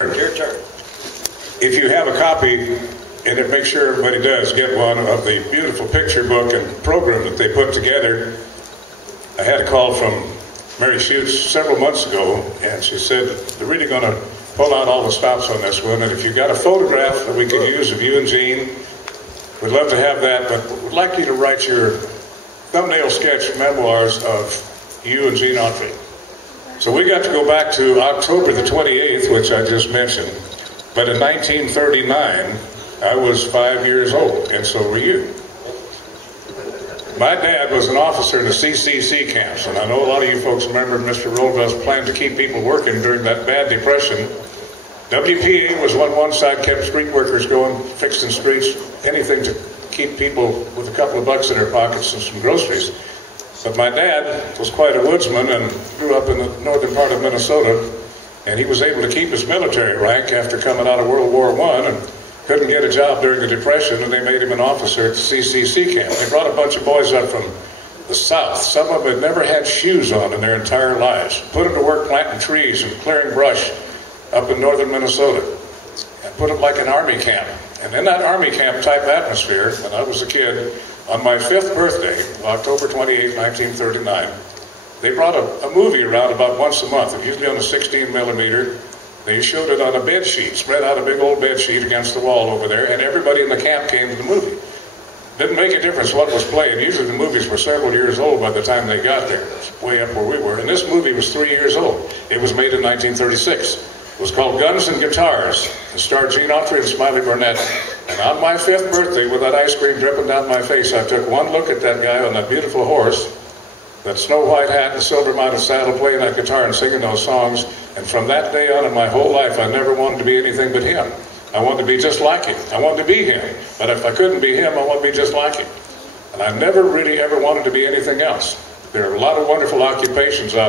Your turn. If you have a copy, and make sure everybody does get one of the beautiful picture book and program that they put together. I had a call from Mary Schutz several months ago, and she said they're really going to pull out all the stops on this one, and if you've got a photograph that we could use of you and Gene, we'd love to have that, but we'd like you to write your thumbnail sketch memoirs of you and Gene Autry. So we got to go back to October the 28th, which I just mentioned. But in 1939, I was 5 years old, and so were you. My dad was an officer in the CCC camps, and I know a lot of you folks remember Mr. Roosevelt's plan to keep people working during that bad depression. WPA was when one side kept street workers going, fixing streets, anything to keep people with a couple of bucks in their pockets and some groceries. But my dad was quite a woodsman and grew up in the northern part of Minnesota, and he was able to keep his military rank after coming out of World War I and couldn't get a job during the Depression, and they made him an officer at the CCC camp. They brought a bunch of boys up from the South. Some of them had never had shoes on in their entire lives. Put them to work planting trees and clearing brush up in northern Minnesota, and put them like an army camp. And in that army camp type atmosphere, when I was a kid, on my 5th birthday, October 28, 1939, they brought a movie around about once a month, usually on a 16 millimeter. They showed it on a bed sheet, spread out a big old bed sheet against the wall over there, and everybody in the camp came to the movie. Didn't make a difference what was playing. Usually the movies were several years old by the time they got there. It was way up where we were. And this movie was 3 years old. It was made in 1936. It was called Guns and Guitars. It starred Gene Autry and Smiley Burnett. And on my 5th birthday, with that ice cream dripping down my face, I took one look at that guy on that beautiful horse, that snow white hat and silver mounted saddle, playing that guitar and singing those songs. And from that day on in my whole life, I never wanted to be anything but him. I wanted to be just like him. I wanted to be him. But if I couldn't be him, I wanted to be just like him. And I never really ever wanted to be anything else. There are a lot of wonderful occupations out there.